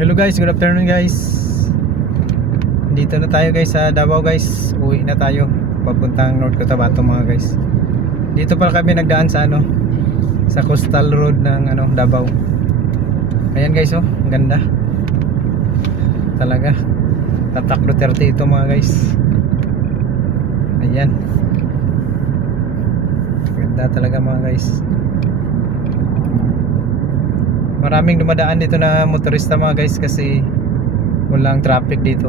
Hello guys, good afternoon guys. Dito na tayo guys sa Davao guys. Uwi na tayo papuntang North Cotabato mga guys. Dito pala kami nagdaan sa sa coastal road ng Davao. Ayan guys, oh, ang ganda. Talaga. Tatak Duterte ito mga guys. Ayan. Ganda talaga mga guys. Maraming dumadaan dito na motorista mga guys kasi walang traffic dito.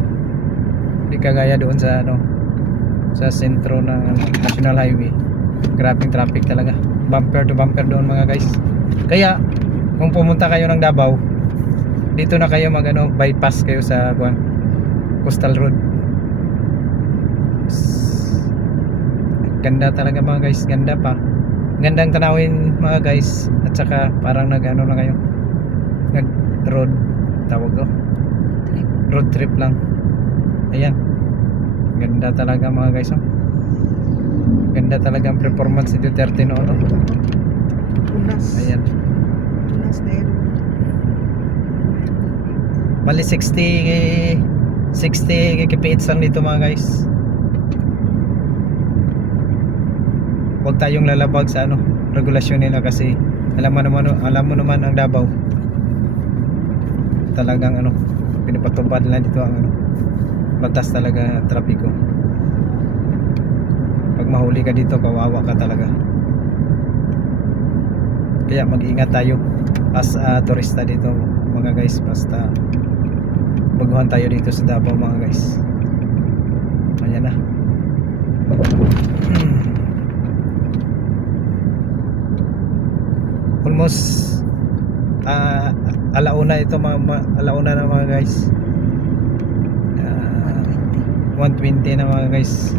Hindi kagaya doon sa sa sentro ng National Highway. Grabing traffic talaga. Bumper to bumper doon mga guys. Kaya kung pumunta kayo ng Davao, dito na kayo bypass kayo sa coastal road. Ganda talaga mga guys, ganda pa. Gandang tanawin mga guys. At saka parang na kayo. Nag road tawag to, road trip lang. Ayan, ganda talaga mga guys, oh. Ganda talaga ang performance ni Duterte noon, oh. Ayan, bali 60 kph lang dito mga guys. Huwag tayong lalabag sa regulasyon nila kasi alam mo naman ang Davao talagang pinapatupad nila dito ang batas talaga, trapiko. Pag mahuli ka dito, kawawa ka talaga. Kaya mag-ingat tayo as turista dito mga guys. Basta baguhan tayo dito sa Davao mga guys. Ayan na. Almost alauna ito alauna na mga guys. 120 na mga guys.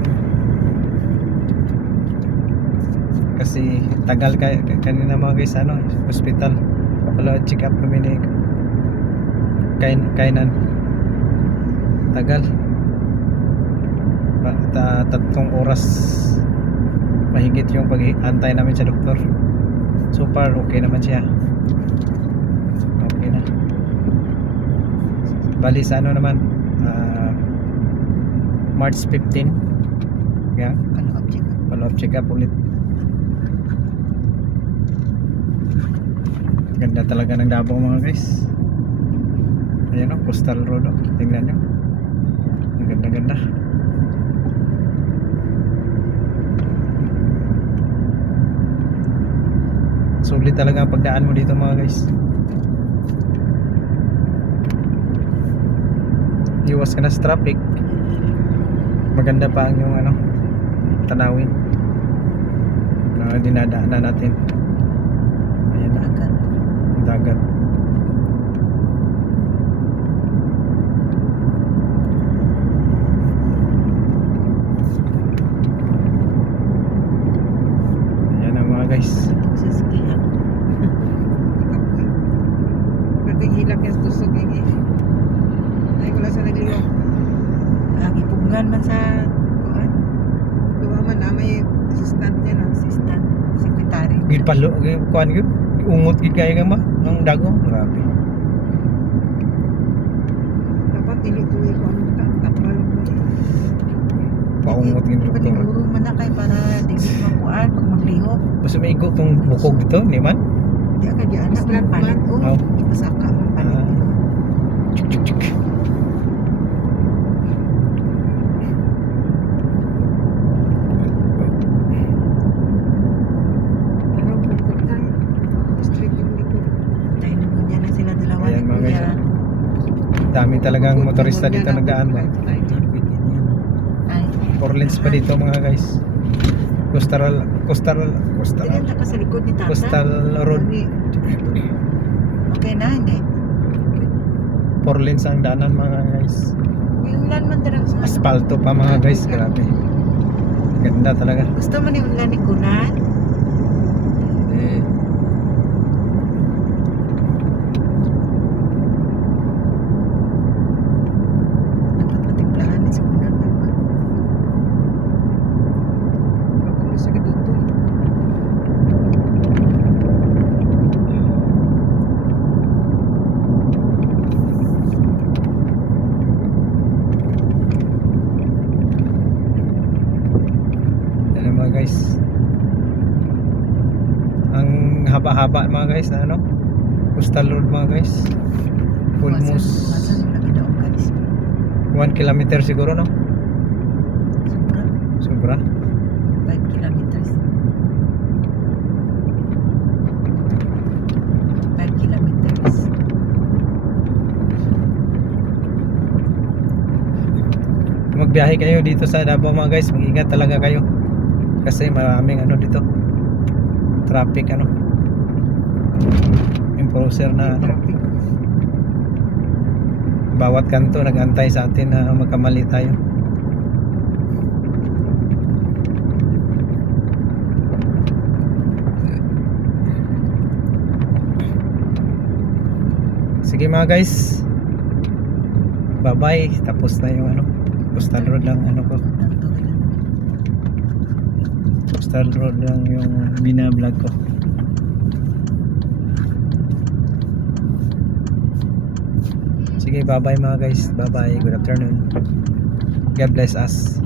Kasi tagal kanina mga guys, hospital. Wala, check up kami ni kainan. Tagal. 3 oras mahigit yung pag-antay namin sa doktor. So far okay naman siya. Okay na. Bali sa naman March 15. Yeah. Follow-up check up ulit. Ganda talaga ng Davao mga guys. Ayan, coastal road, oh. Tingnan nyo. Ang ganda-ganda. Sulit talaga ang pagdaan mo dito mga guys. Iwas ka na sa traffic. Maganda pa ang yung tanawin na dinadaanan natin. Ayan, dagat. Ayan na mga guys. Hilak yung tusok eh. Ay, wala sa nagliyo. Ipugngan man sa Duwa man na may assistant niya na. assistant, secretary. Gipalo, kuan gyud. Ungot gid kay ka ma ng dagong. Grabe. Dapat dili-tuloy ko ang tapal mo eh. Paungot gid doktor. Paniguro man na kay para di makuan pag maglihok. Basta may igo tong bukog dito, ni man. Di ka di anak Islam man palit ko. Oh. Ipasaka man palit. Chuk chuk chuk. Pero bukod tayo. District yung likod. Tayo na po niya na sila dalawa Ayan, ni mga Kuya. guys, Dami talagang motorista dito nagdaan ba. Ay, 4 lanes pa dito mga guys. Coastal dili ta ka sa likod ni tata. coastal road. Okay na, hindi. 4 lanes ang daanan mga guys. Yung lan man dirang sa Asfalto pa mga guys, grabe. Ganda talaga. Gusto man yung lan ni Kunan? Dapat matimplahan ni sa Kunan man ba? Baka sa dito. mahaba mga guys na ano, coastal road mga guys. Almost Wasan lagi daw guys. 1 kilometer siguro no. Sobra. Sobra. 5 kilometers. 5 kilometers. Magbiyahe kayo dito sa Davao mga guys, mag-ingat talaga kayo kasi maraming ano dito traffic ano, enforcer na ano, Traffic. bawat kanto nag-antay sa atin na magkamali tayo. Sige mga guys, bye bye, tapos na yung ano, coastal road lang ano ko, coastal road lang yung binablog ko. Sige, bye bye mga guys, bye bye, good afternoon, God bless us.